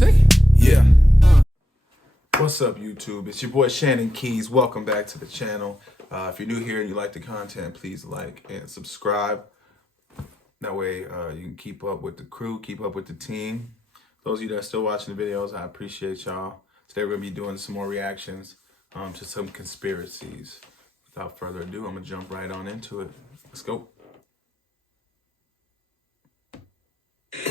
say? Yeah. What's up, YouTube? It's your boy Shannon Keys. Welcome back to the channel. If you're new here and you like the content, please like and subscribe. That way you can keep up with the crew, keep up with the team. Those of you that are still watching the videos, I appreciate y'all. Today we're going to be doing some more reactions to some conspiracies. Without further ado, I'm going to jump right on into it. Let's go.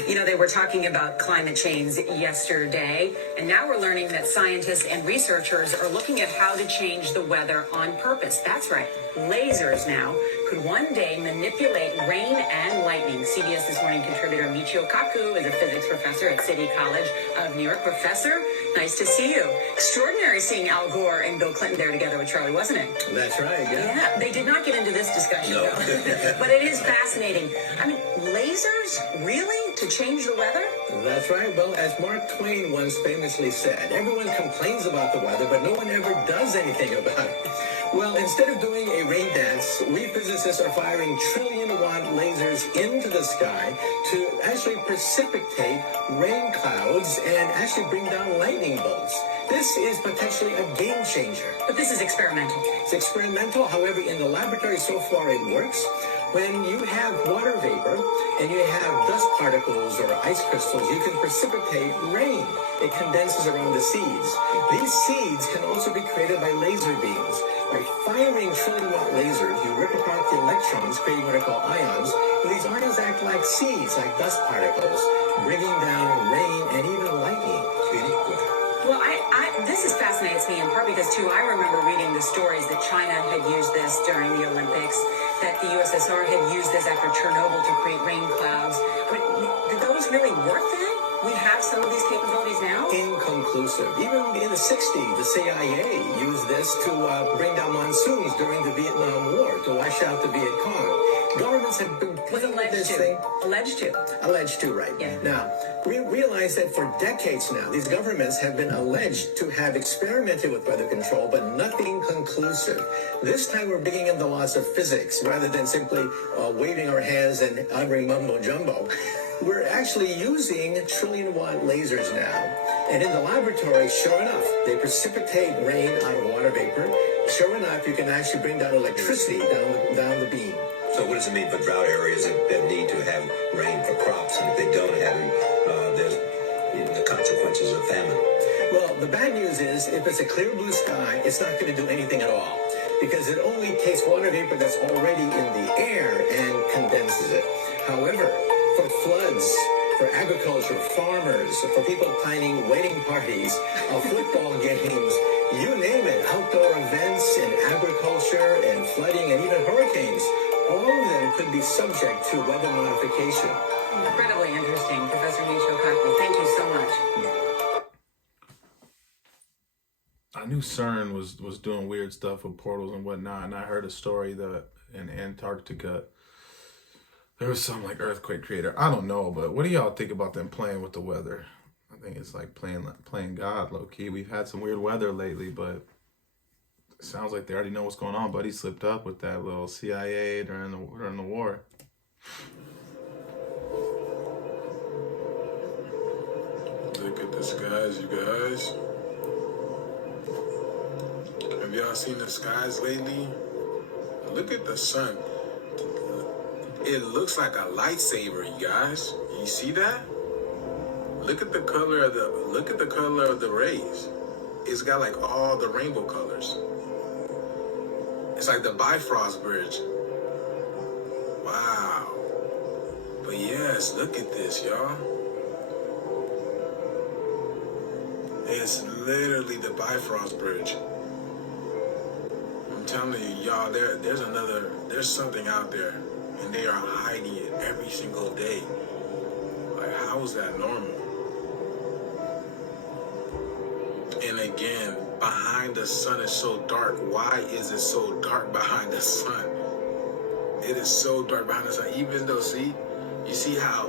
You know, they were talking about climate change yesterday, and now we're learning that scientists and researchers are looking at how to change the weather on purpose. That's right. Lasers now could one day manipulate rain and lightning. CBS This Morning contributor Michio Kaku is a physics professor at City College of New York. Professor, nice to see you. Extraordinary seeing Al Gore and Bill Clinton there together with Charlie, wasn't it? That's right, yeah. Yeah, they did not get into this discussion, No. though. But it is fascinating. I mean, lasers, really? To change the weather? That's right. Well, as Mark Twain once famously said, everyone complains about the weather, but no one ever does anything about it. Well, instead of doing a rain dance, we physicists are firing trillion-watt lasers into the sky to actually precipitate rain clouds and actually bring down lightning bolts. This is potentially a game changer. But this is experimental. It's experimental. However, in the laboratory so far it works. When you have water vapor and you have dust particles or ice crystals, you can precipitate rain. It condenses around the seeds. These seeds can also be created by laser beams. By firing trillion-watt lasers, you rip apart the electrons, creating what are called ions. And these ions act like seeds, like dust particles, bringing down rain and even lightning. Well, this is fascinates me in part because, too, I remember reading the stories that China had used this during the Olympics, that the USSR had used this after Chernobyl to create rain clouds. But did those really work then? We have some of these capabilities now? Inconclusive. Even in the 60s, the CIA used this to bring down monsoons during the Vietnam War, to wash out the Viet Cong. Governments have been playing with this thing. Alleged to, right. Yeah. Now, we realize that for decades now, these governments have been alleged to have experimented with weather control, but nothing conclusive. This time we're bringing in the laws of physics rather than simply waving our hands and uttering mumbo jumbo. We're actually using trillion-watt lasers now. And in the laboratory, sure enough, they precipitate rain out of water vapor. Sure enough, you can actually bring down electricity down the beam. So what does it mean for drought areas that need to have rain for crops, and if they don't have it, there's the consequences of famine? Well, the bad news is if it's a clear blue sky, it's not going to do anything at all because it only takes water vapor that's already in the air and condenses it. However, for floods, for agriculture, farmers, for people planning wedding parties, football games, you name it, outdoor events in agriculture and flooding and even hurricanes, all of them could be subject to weather modification. Incredibly interesting, Professor Michio Kaku. Thank you so much. I knew CERN was doing weird stuff with portals and whatnot, and I heard a story that in Antarctica there was some like earthquake creator. I don't know, but what do y'all think about them playing with the weather? I think it's like playing God, low key. We've had some weird weather lately, but it sounds like they already know what's going on. Buddy slipped up with that little CIA during the war. Look at the skies, you guys. Have y'all seen the skies lately? Look at the sun. It looks like a lightsaber, you guys. You see that? Look at the color of the rays. It's got like all the rainbow colors. It's like the Bifrost Bridge. Wow. But yes, look at this, y'all. It's literally the Bifrost Bridge. I'm telling you, y'all, there's something out there, and they are hiding it every single day. Like, how is that normal? And again, behind the sun is so dark. Why is it so dark behind the sun? It is so dark behind the sun. Even though, see, you see how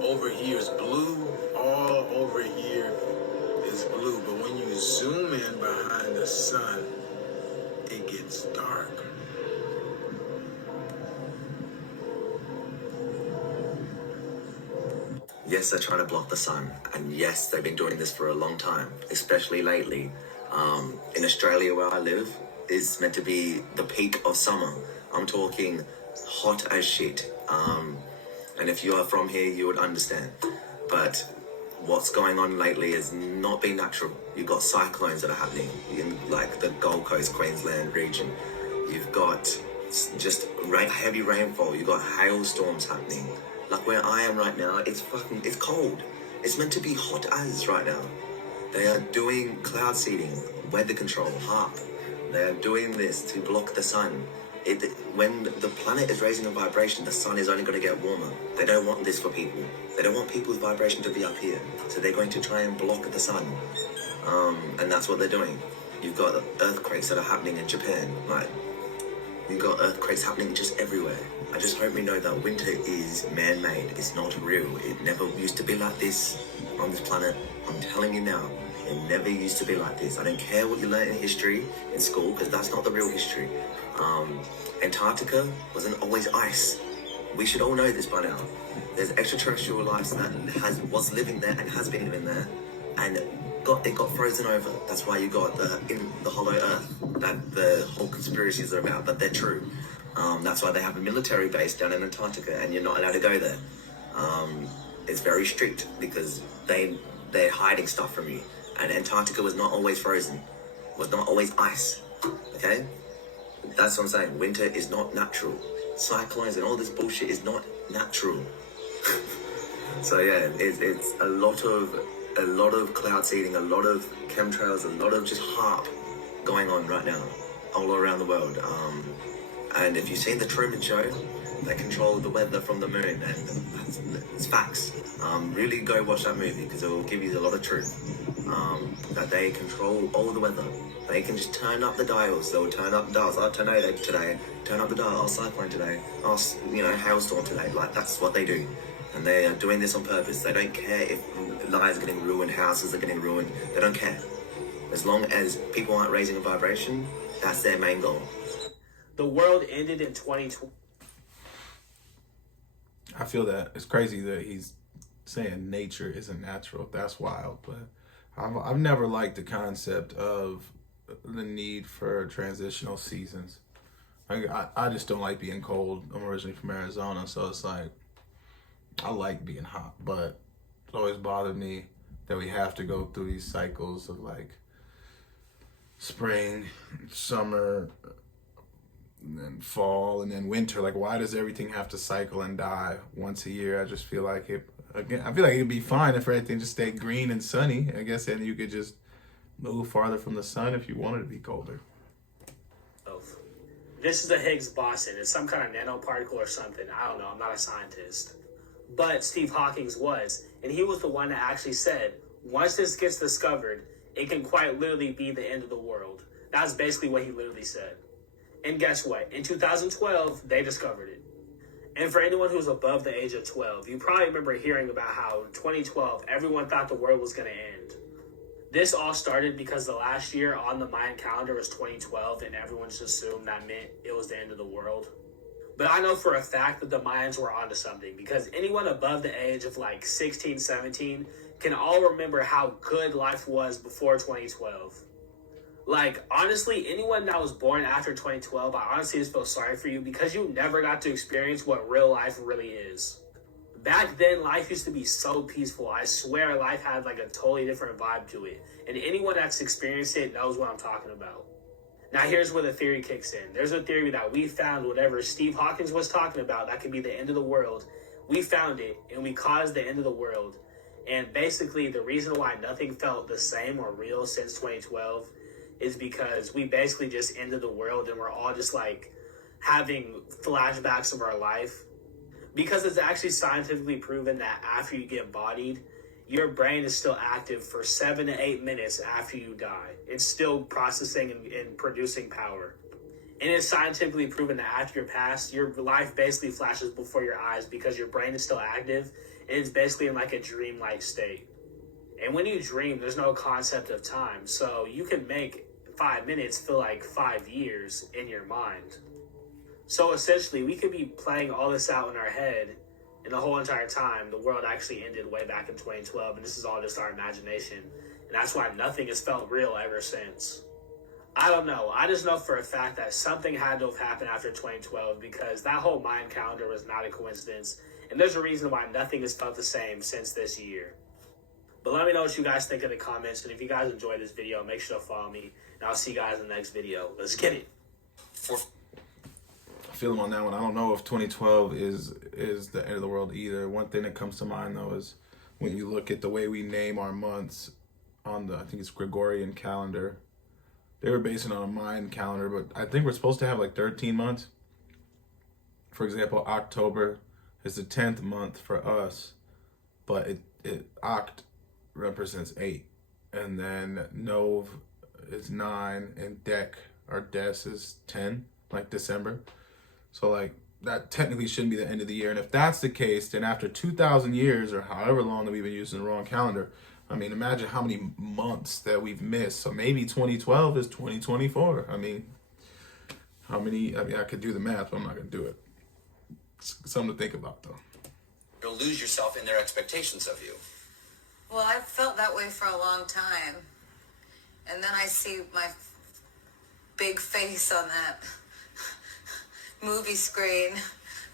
over here is blue, all over here is blue. But when you zoom in behind the sun, it gets dark. Yes, they're trying to block the sun, and yes, they've been doing this for a long time, especially lately. In Australia, where I live, is meant to be the peak of summer. I'm talking hot as shit. And if you are from here, you would understand. But what's going on lately is not being natural. You've got cyclones that are happening in like the Gold Coast, Queensland region. You've got just heavy rainfall. You've got hailstorms happening. Like where I am right now, it's cold. It's meant to be hot as right now. They are doing cloud seeding, weather control, HARP. They are doing this to block the sun. When the planet is raising a vibration, the sun is only going to get warmer. They don't want this for people. They don't want people's vibration to be up here. So they're going to try and block the sun. And that's what they're doing. You've got earthquakes that are happening in Japan. Like, you've got earthquakes happening just everywhere. I just hope we know that winter is man-made. It's not real. It never used to be like this on this planet. I'm telling you now, it never used to be like this. I don't care what you learn in history in school, because that's not the real history. Antarctica wasn't always ice. We should all know this by now. There's extraterrestrial life that was living there and has been living there, and it got frozen over. That's why you got the hollow earth that the whole conspiracies are about, but they're true. That's why they have a military base down in Antarctica, and you're not allowed to go there. It's very strict because they're hiding stuff from you. And Antarctica was not always frozen, was not always ice. Okay, that's what I'm saying. Winter is not natural. Cyclones and all this bullshit is not natural. So yeah, it's a lot of cloud seeding, a lot of chemtrails, a lot of just HARP going on right now, all around the world. And if you've seen the Truman Show, they control the weather from the moon, and it's facts. Really go watch that movie, because it will give you a lot of truth. That they control all the weather. They can just turn up the dials. They'll turn up the dials. Oh, tornado today. Turn up the dial. Oh, cyclone today. Oh, hailstorm today. Like, that's what they do. And they are doing this on purpose. They don't care if lives are getting ruined, houses are getting ruined. They don't care. As long as people aren't raising a vibration, that's their main goal. The world ended in 2020. I feel that it's crazy that he's saying nature isn't natural. That's wild. But I've never liked the concept of the need for transitional seasons. I just don't like being cold. I'm originally from Arizona, so it's like I like being hot, but it's always bothered me that we have to go through these cycles of like spring, summer, and then fall, and then winter. Like, why does everything have to cycle and die once a year? I just feel like I feel like it'd be fine if everything just stayed green and sunny. I guess then you could just move farther from the sun if you wanted to be colder. This is a Higgs boson. It's some kind of nanoparticle or something. I don't know. I'm not a scientist. But Steve Hawking was. And he was the one that actually said, once this gets discovered, it can quite literally be the end of the world. That's basically what he literally said. And guess what? In 2012, they discovered it. And for anyone who's above the age of 12, you probably remember hearing about how in 2012, everyone thought the world was going to end. This all started because the last year on the Mayan calendar was 2012, and everyone just assumed that meant it was the end of the world. But I know for a fact that the Mayans were onto something, because anyone above the age of like 16, 17 can all remember how good life was before 2012. Like, honestly, anyone that was born after 2012, I honestly just feel sorry for you, because you never got to experience what real life really is. Back then, life used to be so peaceful. I swear life had like a totally different vibe to it. And anyone that's experienced it knows what I'm talking about. Now, here's where the theory kicks in. There's a theory that we found whatever Steve Hawking was talking about that could be the end of the world. We found it, and we caused the end of the world. And basically, the reason why nothing felt the same or real since 2012 is because we basically just ended the world, and we're all just like having flashbacks of our life. Because it's actually scientifically proven that after you get bodied, your brain is still active for 7 to 8 minutes after you die. It's still processing and producing power. And it's scientifically proven that after you're passed, your life basically flashes before your eyes because your brain is still active, and it's basically in like a dreamlike state. And when you dream, there's no concept of time. So you can make 5 minutes feel like 5 years in your mind. So essentially, we could be playing all this out in our head, And the whole entire time, the world actually ended way back in 2012, and this is all just our imagination. And that's why nothing has felt real ever since. I don't know. I just know for a fact that something had to have happened after 2012 because that whole Mayan calendar was not a coincidence. And there's a reason why nothing has felt the same since this year. But let me know what you guys think in the comments. And if you guys enjoyed this video, make sure to follow me. And I'll see you guys in the next video. Let's get it. I feel him on that one. I don't know if 2012 is the end of the world either. One thing that comes to mind though is when you look at the way we name our months on the, I think it's Gregorian calendar. They were basing it on a Mayan calendar, but I think we're supposed to have like 13 months. For example, October is the 10th month for us, but Oct represents 8. And then Nov is 9, and Dec or Des is 10, like December. So like that technically shouldn't be the end of the year. And if that's the case, then after 2,000 years or however long that we've been using the wrong calendar, I mean, imagine how many months that we've missed. So maybe 2012 is 2024. I mean, I could do the math, but I'm not going to do it. It's something to think about, though. You'll lose yourself in their expectations of you. Well, I've felt that way for a long time. And then I see my big face on that movie screen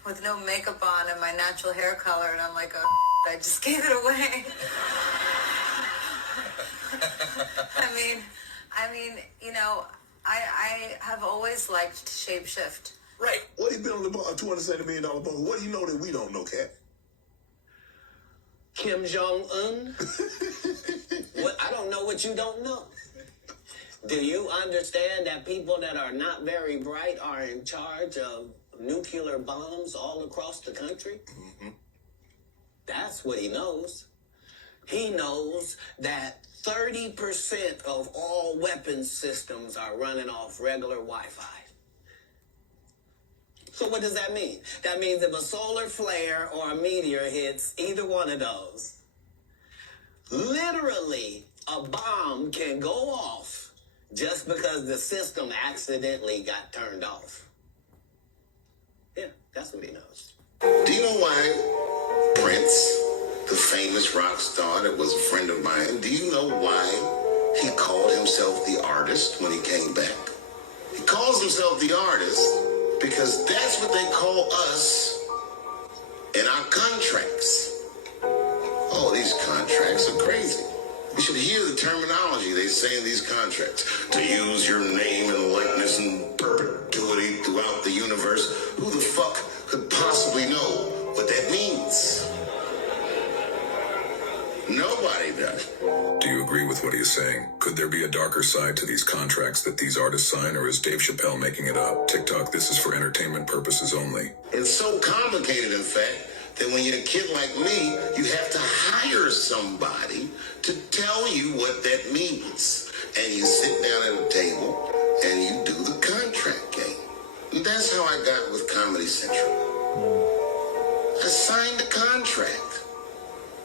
with no makeup on and my natural hair color, and I'm like, oh, I just gave it away. I mean, you know, I have always liked shapeshift. Right. What he been on the $270 million boat? What do you know that we don't know, Kat? Kim Jong-un? What? I don't know what you don't know. Do you understand that people that are not very bright are in charge of nuclear bombs all across the country? Mm-hmm. That's what he knows. He knows that 30% of all weapons systems are running off regular Wi-Fi. So what does that mean? That means if a solar flare or a meteor hits either one of those, literally a bomb can go off just because the system accidentally got turned off. Yeah, that's what he knows. Do you know why Prince, the famous rock star that was a friend of mine, do you know why he called himself the artist when he came back? He calls himself the artist because that's what they call us in our contracts. Oh, these contracts are crazy. You should hear the terminology they say in these contracts. To use your name and likeness in perpetuity throughout the universe. Who the fuck could possibly know what that means? Nobody does. Do you agree with what he is saying? Could there be a darker side to these contracts that these artists sign, or is Dave Chappelle making it up? TikTok, this is for entertainment purposes only. It's so complicated, in fact, that when you're a kid like me, you have to hire somebody to tell you what that means. And you sit down at a table and you do the contract game. And that's how I got with Comedy Central. I signed a contract.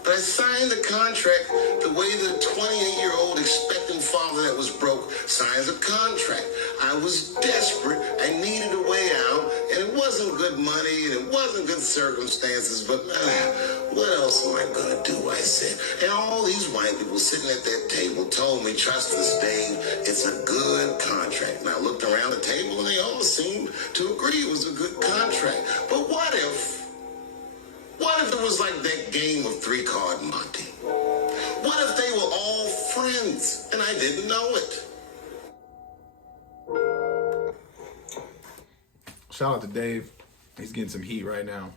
But I signed the contract the way the 28-year-old expectant father that was broke signs a contract. I was desperate. I needed a way out, and it wasn't good money, and it wasn't good circumstances, but what else am I going to do, I said. And all these white people sitting at that table told me, trust us, Dave, it's a good contract. And I looked around the table, and they all seemed to agree it was a good contract. But what if it was like that game of 3-card Monte? What if they were all friends and I didn't know it? Shout out to Dave. He's getting some heat right now.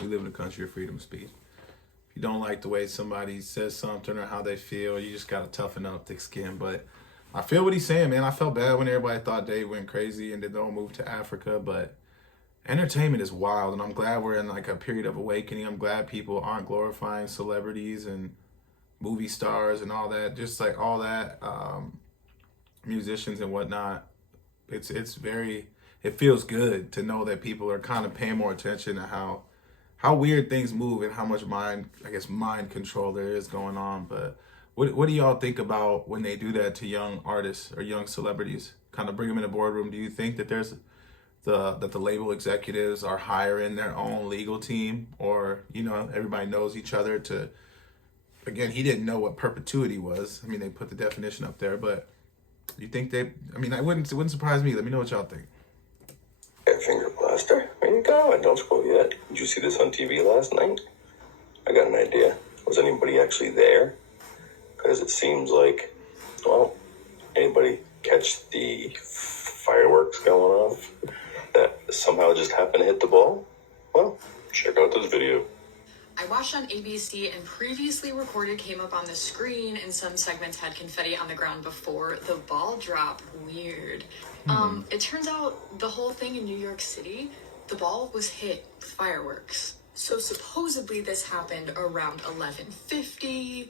We live in a country of freedom of speech. If you don't like the way somebody says something or how they feel, you just gotta toughen up, thick skin. But I feel what he's saying, man. I felt bad when everybody thought Dave went crazy and did all move to Africa, but entertainment is wild, and I'm glad we're in like a period of awakening. I'm glad people aren't glorifying celebrities and movie stars and all that, just like all that, musicians and whatnot. It feels good to know that people are kind of paying more attention to how weird things move and how much mind control there is going on. But what do y'all think about when they do that to young artists or young celebrities? Kind of bring them in a boardroom. Do you think that there's that the label executives are hiring their own legal team, or everybody knows each other to. Again, he didn't know what perpetuity was. I mean, they put the definition up there, but you think they? I mean, it wouldn't surprise me. Let me know what y'all think. Finger blaster? I mean, God, don't spoil yet. Did you see this on TV last night? I got an idea. Was anybody actually there? Because it seems like, well, anybody catch the fireworks going off that somehow just happened to hit the ball? Well, check out this video. I watched on ABC, and previously recorded came up on the screen, and some segments had confetti on the ground before the ball drop. Weird. It turns out the whole thing in New York City, the ball was hit with fireworks. So supposedly this happened around 11:50.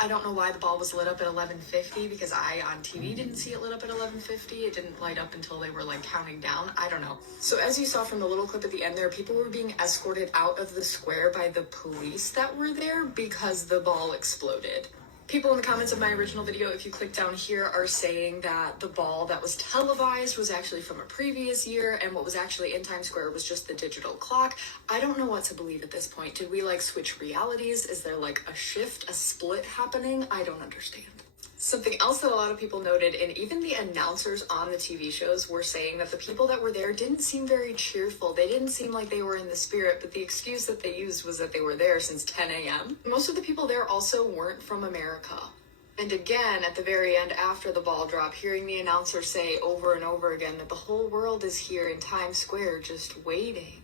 I don't know why the ball was lit up at 11:50, because I, on TV, didn't see it lit up at 11:50. It didn't light up until they were, counting down. I don't know. So as you saw from the little clip at the end there, people were being escorted out of the square by the police that were there because the ball exploded. People in the comments of my original video, if you click down here, are saying that the ball that was televised was actually from a previous year, and what was actually in Times Square was just the digital clock. I don't know what to believe at this point. Did we switch realities? Is there a shift, a split happening? I don't understand. Something else that a lot of people noted, and even the announcers on the TV shows were saying that the people that were there didn't seem very cheerful. They didn't seem like they were in the spirit, but the excuse that they used was that they were there since 10 a.m. Most of the people there also weren't from America. And again, at the very end, after the ball drop, hearing the announcer say over and over again that the whole world is here in Times Square just waiting.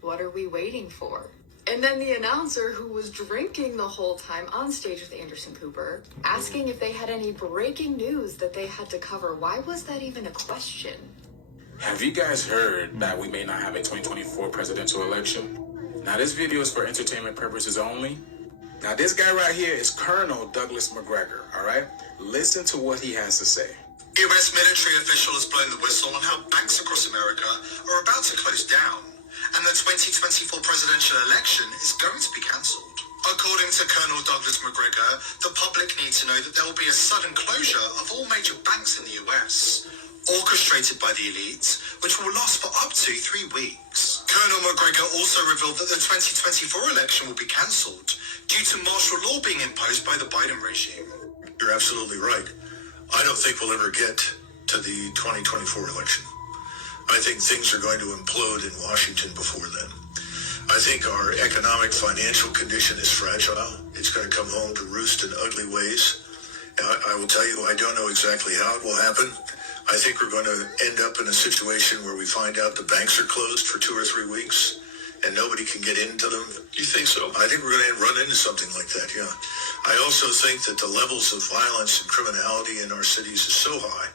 What are we waiting for? And then the announcer, who was drinking the whole time on stage with Anderson Cooper, asking if they had any breaking news that they had to cover. Why was that even a question? Have you guys heard that we may not have a 2024 presidential election? Now, this video is for entertainment purposes only. Now, this guy right here is Colonel Douglas McGregor, all right? Listen to what he has to say. US military official has blown the whistle on how banks across America are about to close down, and the 2024 presidential election is going to be cancelled. According to Colonel Douglas McGregor, the public need to know that there will be a sudden closure of all major banks in the US, orchestrated by the elite, which will last for up to 3 weeks. Colonel McGregor also revealed that the 2024 election will be cancelled due to martial law being imposed by the Biden regime. You're absolutely right. I don't think we'll ever get to the 2024 election. I think things are going to implode in Washington before then. I think our economic financial condition is fragile. It's going to come home to roost in ugly ways. I will tell you, I don't know exactly how it will happen. I think we're going to end up in a situation where we find out the banks are closed for 2 or 3 weeks and nobody can get into them. You think so? I think we're going to run into something like that, yeah. I also think that the levels of violence and criminality in our cities is so high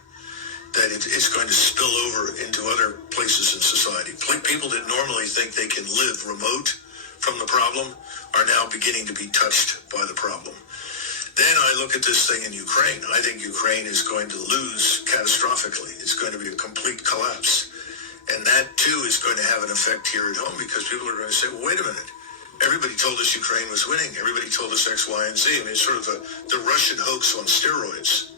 that it's going to spill over into other places in society. People that normally think they can live remote from the problem are now beginning to be touched by the problem. Then I look at this thing in Ukraine. I think Ukraine is going to lose catastrophically. It's going to be a complete collapse. And that, too, is going to have an effect here at home because people are going to say, well, wait a minute. Everybody told us Ukraine was winning. Everybody told us X, Y, and Z. I mean, it's sort of the Russian hoax on steroids.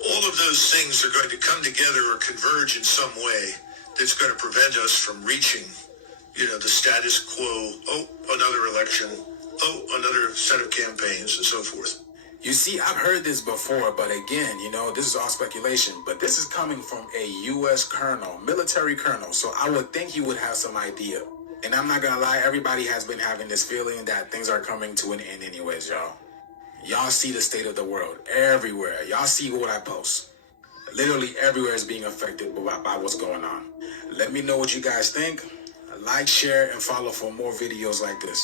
All of those things are going to come together or converge in some way that's going to prevent us from reaching, the status quo. Oh, another election. Oh, another set of campaigns and so forth. You see, I've heard this before, but again, this is all speculation. But this is coming from a U.S. colonel, military colonel, so I would think he would have some idea. And I'm not going to lie, everybody has been having this feeling that things are coming to an end anyways, y'all. Y'all see the state of the world everywhere. Y'all see what I post. Literally everywhere is being affected by what's going on. Let me know what you guys think. Like, share, and follow for more videos like this.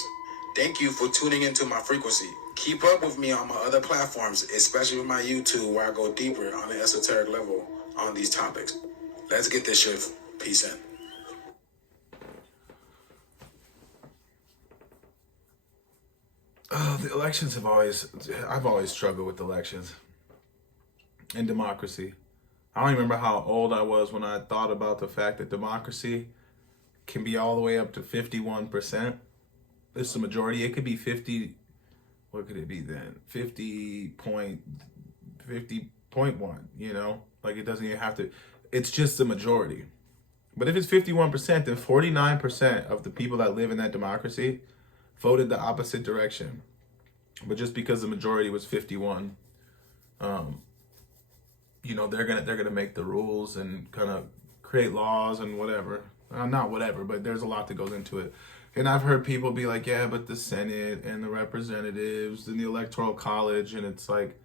Thank you for tuning into my frequency. Keep up with me on my other platforms, especially with my YouTube, where I go deeper on an esoteric level on these topics. Let's get this shit. Peace in. The elections I've always struggled with elections and democracy. I don't even remember how old I was when I thought about the fact that democracy can be all the way up to 51%. It's the majority. It could be 50. What could it be then? 50.1, It doesn't even have to. It's just the majority. But if it's 51%, then 49% of the people that live in that democracy voted the opposite direction. But just because the majority was 51, you know, they're gonna make the rules and kind of create laws and whatever. Not whatever, but there's a lot that goes into it. And I've heard people be like, yeah, but the Senate and the representatives and the Electoral College, and it's like,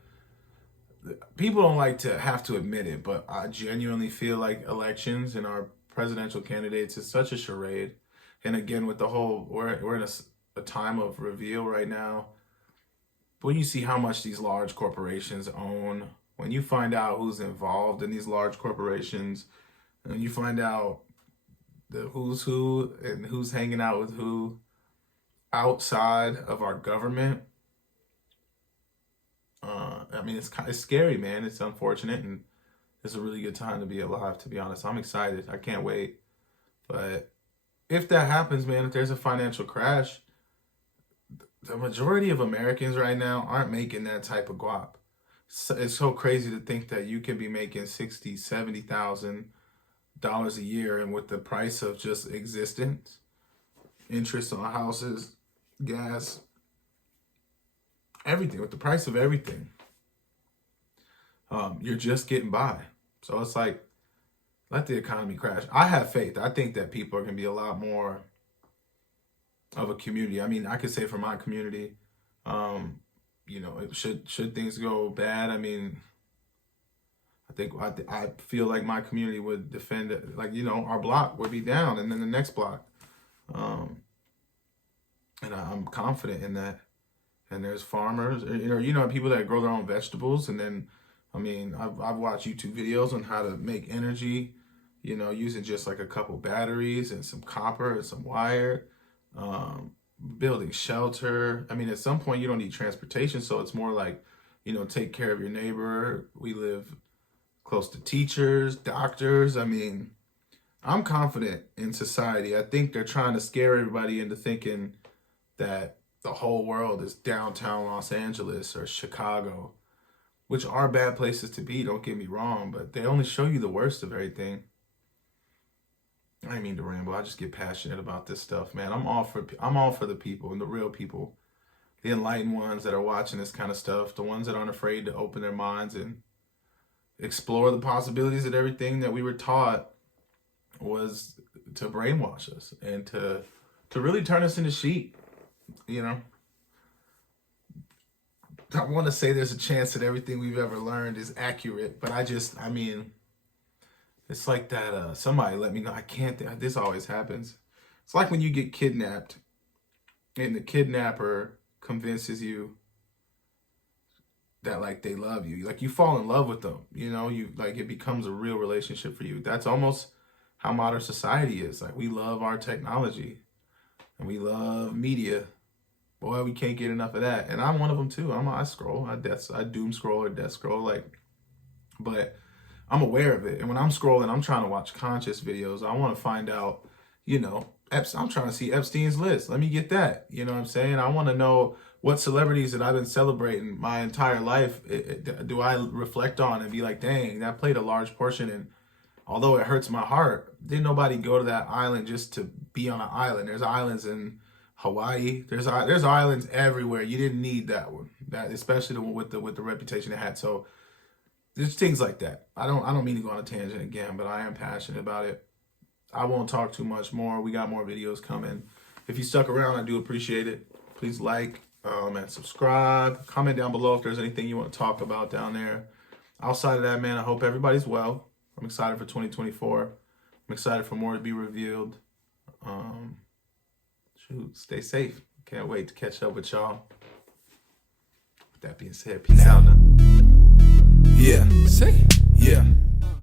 people don't like to have to admit it, but I genuinely feel like elections and our presidential candidates is such a charade. And again, with the whole, we're in a time of reveal right now. When you see how much these large corporations own, when you find out who's involved in these large corporations, and you find out the who's who and who's hanging out with who outside of our government, I mean, it's scary, man. It's unfortunate, and it's a really good time to be alive, to be honest. I'm excited. I can't wait. But if that happens, man, if there's a financial crash, the majority of Americans right now aren't making that type of guap. It's so crazy to think that you can be making $60,000, $70,000 a year, and with the price of just existence, interest on houses, gas, everything, with the price of everything, you're just getting by. So it's like, let the economy crash. I have faith. I think that people are going to be a lot more of a community. I mean, I could say for my community, you know, should things go bad, I mean, I feel like my community would defend it. Like, you know, our block would be down, and then the next block. And I'm confident in that. And there's farmers, you know, people that grow their own vegetables. And then, I mean, I've watched YouTube videos on how to make energy, you know, using just like a couple batteries and some copper and some wire, building shelter. I mean, at some point you don't need transportation. So it's more like, you know, take care of your neighbor. We live close to teachers, doctors. I mean, I'm confident in society. I think they're trying to scare everybody into thinking that the whole world is downtown Los Angeles or Chicago, which are bad places to be, don't get me wrong, but they only show you the worst of everything. I didn't mean to ramble. I just get passionate about this stuff, man. I'm all for the people and the real people, the enlightened ones that are watching this kind of stuff, the ones that aren't afraid to open their minds and explore the possibilities of everything that we were taught was to brainwash us and to really turn us into sheep. You know, I want to say there's a chance that everything we've ever learned is accurate, but I mean, it's like that, somebody let me know. I can't, this always happens. It's like when you get kidnapped and the kidnapper convinces you that like they love you. Like you fall in love with them, you know, like it becomes a real relationship for you. That's almost how modern society is. Like we love our technology and we love media. Boy, we can't get enough of that. And I'm one of them too. I scroll. I doom scroll or death scroll. Like, but I'm aware of it. And when I'm scrolling, I'm trying to watch conscious videos. I want to find out, you know, I'm trying to see Epstein's list. Let me get that. You know what I'm saying? I want to know what celebrities that I've been celebrating my entire life do I reflect on and be like, dang, that played a large portion. And although it hurts my heart, didn't nobody go to that island just to be on an island. There's islands in Hawaii. There's islands everywhere. You didn't need that one. That especially the one with the reputation it had. So there's things like that. I don't mean to go on a tangent again, but I am passionate about it. I won't talk too much more. We got more videos coming. If you stuck around, I do appreciate it. Please like and subscribe. Comment down below if there's anything you want to talk about down there. Outside of that, man, I hope everybody's well. I'm excited for 2024. I'm excited for more to be revealed. Stay safe. Can't wait to catch up with y'all. With that being said, peace out now. Yeah. Say. Yeah.